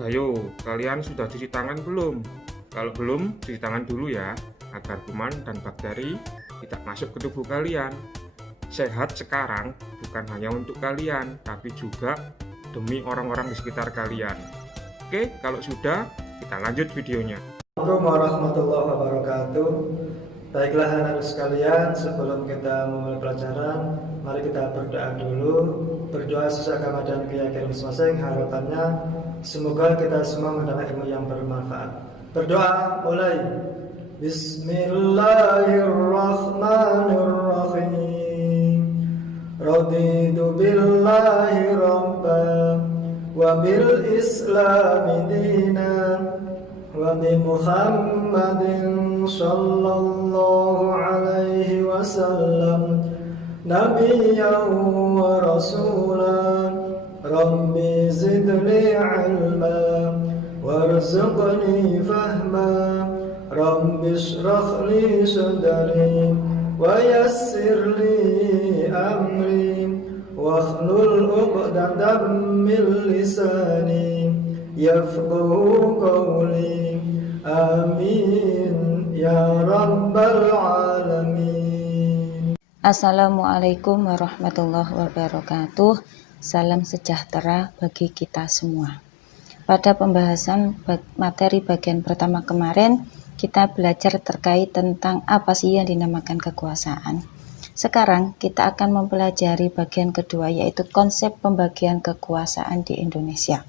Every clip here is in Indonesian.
Ayo, kalian sudah cuci tangan belum? Kalau belum, cuci tangan dulu ya, agar kuman dan bakteri tidak masuk ke tubuh kalian. Sehat sekarang bukan hanya untuk kalian, tapi juga demi orang-orang di sekitar kalian. Oke, kalau sudah, kita lanjut videonya. Assalamualaikum warahmatullahi wabarakatuh. Baiklah anak-anak sekalian, sebelum kita memulai pelajaran, mari kita berdoa dulu. Berdoa sesuai agama dan keyakinan masing-masing. Harapannya semoga kita semua mendapat ilmu yang bermanfaat. Berdoa mulai. Bismillahirrahmanirrahim. Raditu billahi rabban wa bil islami dinan wa bi Muhammadin sallallahu alaihi wasallam nabiyyan wa rasulan. Rabbi zidni ilma warzuqni fahma. Rabbi shrah li sadri wa yassir li amri wahlul 'uqdatam min lisani yafqahu qawli. Amin ya rabbal alamin. Assalamualaikum warahmatullahi wabarakatuh. Salam sejahtera bagi kita semua. Pada pembahasan materi bagian pertama kemarin, kita belajar terkait tentang apa sih yang dinamakan kekuasaan. Sekarang kita akan mempelajari bagian kedua, yaitu konsep pembagian kekuasaan di Indonesia.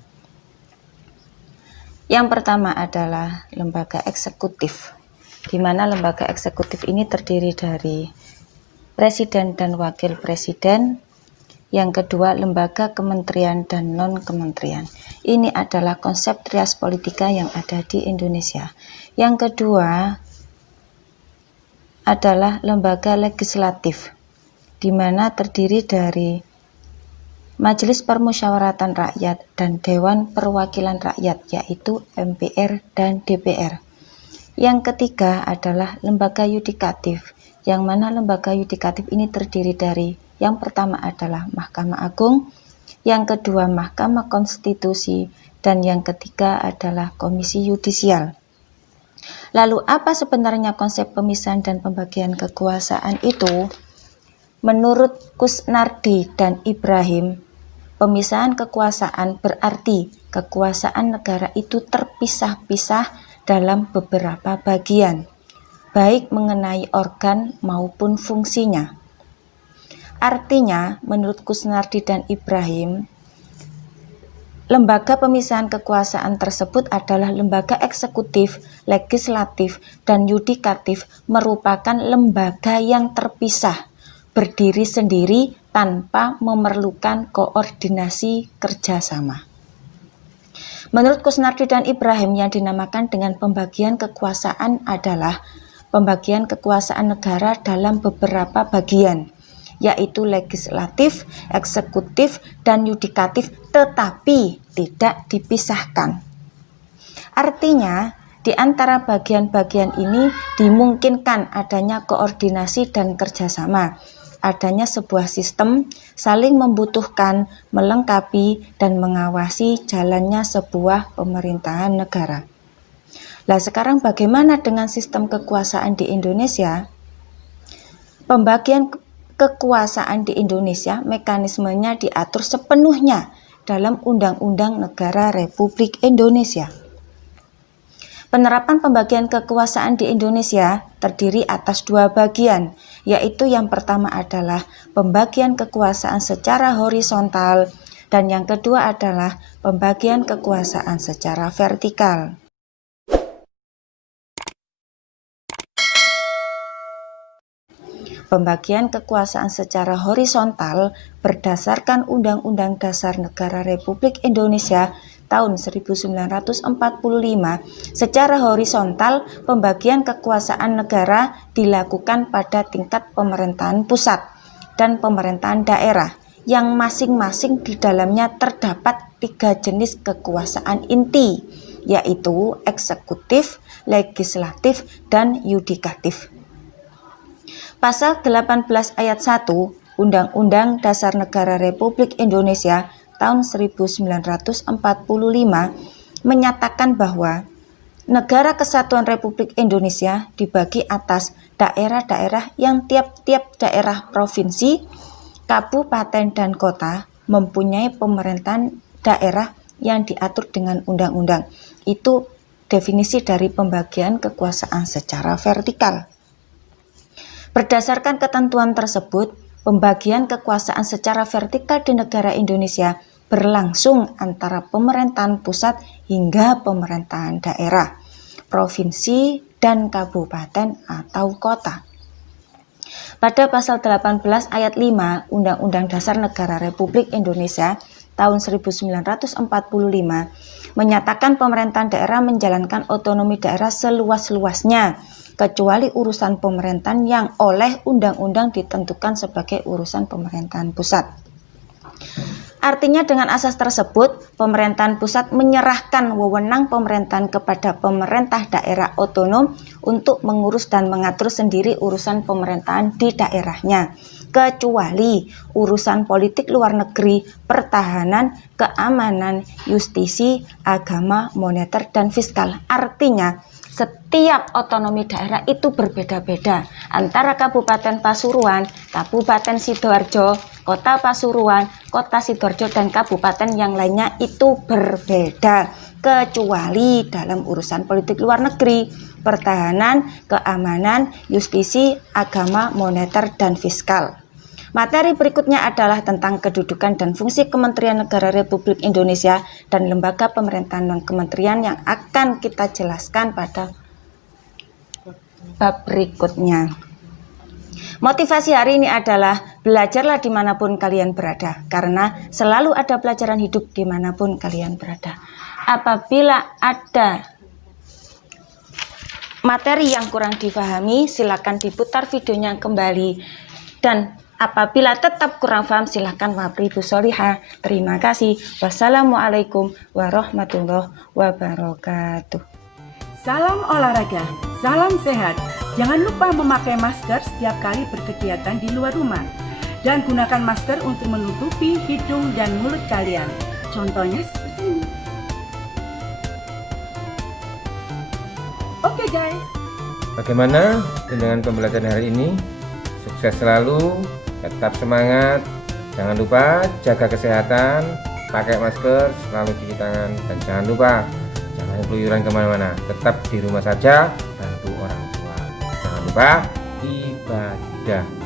Yang pertama adalah lembaga eksekutif, di mana lembaga eksekutif ini terdiri dari presiden dan wakil presiden. Yang kedua, lembaga kementerian dan non-kementerian. Ini adalah konsep trias politika yang ada di Indonesia. Yang kedua adalah lembaga legislatif, di mana terdiri dari Majelis Permusyawaratan Rakyat dan Dewan Perwakilan Rakyat, yaitu MPR dan DPR. Yang ketiga adalah lembaga yudikatif, yang mana lembaga yudikatif ini terdiri dari yang pertama adalah Mahkamah Agung, yang kedua Mahkamah Konstitusi, dan yang ketiga adalah Komisi Yudisial. Lalu apa sebenarnya konsep pemisahan dan pembagian kekuasaan itu? Menurut Kusnardi dan Ibrahim, pemisahan kekuasaan berarti kekuasaan negara itu terpisah-pisah dalam beberapa bagian, baik mengenai organ maupun fungsinya. Artinya, menurut Kusnardi dan Ibrahim, lembaga pemisahan kekuasaan tersebut adalah lembaga eksekutif, legislatif, dan yudikatif merupakan lembaga yang terpisah, berdiri sendiri tanpa memerlukan koordinasi kerjasama. Menurut Kusnardi dan Ibrahim, yang dinamakan dengan pembagian kekuasaan adalah pembagian kekuasaan negara dalam beberapa bagian, yaitu legislatif, eksekutif, dan yudikatif, tetapi tidak dipisahkan. Artinya, di antara bagian-bagian ini dimungkinkan adanya koordinasi dan kerjasama, adanya sebuah sistem saling membutuhkan, melengkapi, dan mengawasi jalannya sebuah pemerintahan negara. Nah, sekarang bagaimana dengan sistem kekuasaan di Indonesia? Pembagian kekuasaan di Indonesia mekanismenya diatur sepenuhnya dalam Undang-Undang Negara Republik Indonesia. Penerapan pembagian kekuasaan di Indonesia terdiri atas dua bagian, yaitu yang pertama adalah pembagian kekuasaan secara horizontal dan yang kedua adalah pembagian kekuasaan secara vertikal. Pembagian kekuasaan secara horizontal berdasarkan Undang-Undang Dasar Negara Republik Indonesia tahun 1945. Secara horizontal, pembagian kekuasaan negara dilakukan pada tingkat pemerintahan pusat dan pemerintahan daerah, yang masing-masing di dalamnya terdapat tiga jenis kekuasaan inti, yaitu eksekutif, legislatif, dan yudikatif. Pasal 18 ayat 1 Undang-Undang Dasar Negara Republik Indonesia tahun 1945 menyatakan bahwa Negara Kesatuan Republik Indonesia dibagi atas daerah-daerah yang tiap-tiap daerah provinsi, kabupaten, dan kota mempunyai pemerintahan daerah yang diatur dengan undang-undang. Itu definisi dari pembagian kekuasaan secara vertikal. Berdasarkan ketentuan tersebut, pembagian kekuasaan secara vertikal di negara Indonesia berlangsung antara pemerintahan pusat hingga pemerintahan daerah, provinsi, dan kabupaten atau kota. Pada pasal 18 ayat 5 Undang-Undang Dasar Negara Republik Indonesia tahun 1945 menyatakan pemerintahan daerah menjalankan otonomi daerah seluas-luasnya, kecuali urusan pemerintahan yang oleh undang-undang ditentukan sebagai urusan pemerintahan pusat. Artinya dengan asas tersebut, pemerintahan pusat menyerahkan wewenang pemerintahan kepada pemerintah daerah otonom untuk mengurus dan mengatur sendiri urusan pemerintahan di daerahnya, kecuali urusan politik luar negeri, pertahanan, keamanan, justisi, agama, moneter, dan fiskal. Artinya, setiap otonomi daerah itu berbeda-beda antara Kabupaten Pasuruan, Kabupaten Sidoarjo, Kota Pasuruan, Kota Sidoarjo, dan kabupaten yang lainnya itu berbeda, kecuali dalam urusan politik luar negeri, pertahanan, keamanan, justisi, agama, moneter, dan fiskal. Materi berikutnya adalah tentang kedudukan dan fungsi Kementerian Negara Republik Indonesia dan lembaga pemerintahan non-kementerian yang akan kita jelaskan pada bab berikutnya. Motivasi hari ini adalah belajarlah dimanapun kalian berada, karena selalu ada pelajaran hidup dimanapun kalian berada. Apabila ada materi yang kurang dipahami, silakan diputar videonya kembali, dan apabila tetap kurang paham, silakan wabri Bu Solihah. Terima kasih. Wassalamualaikum warahmatullahi wabarakatuh. Salam olahraga, salam sehat. Jangan lupa memakai masker setiap kali berkegiatan di luar rumah. Dan gunakan masker untuk menutupi hidung dan mulut kalian. Contohnya seperti ini. Oke guys. Bagaimana dengan pembelajaran hari ini? Sukses selalu, tetap semangat. Jangan lupa jaga kesehatan, pakai masker, selalu cuci tangan, dan jangan lupa jangan keluyuran kemana-mana. Tetap di rumah saja, bantu orang tua. Jangan lupa ibadah.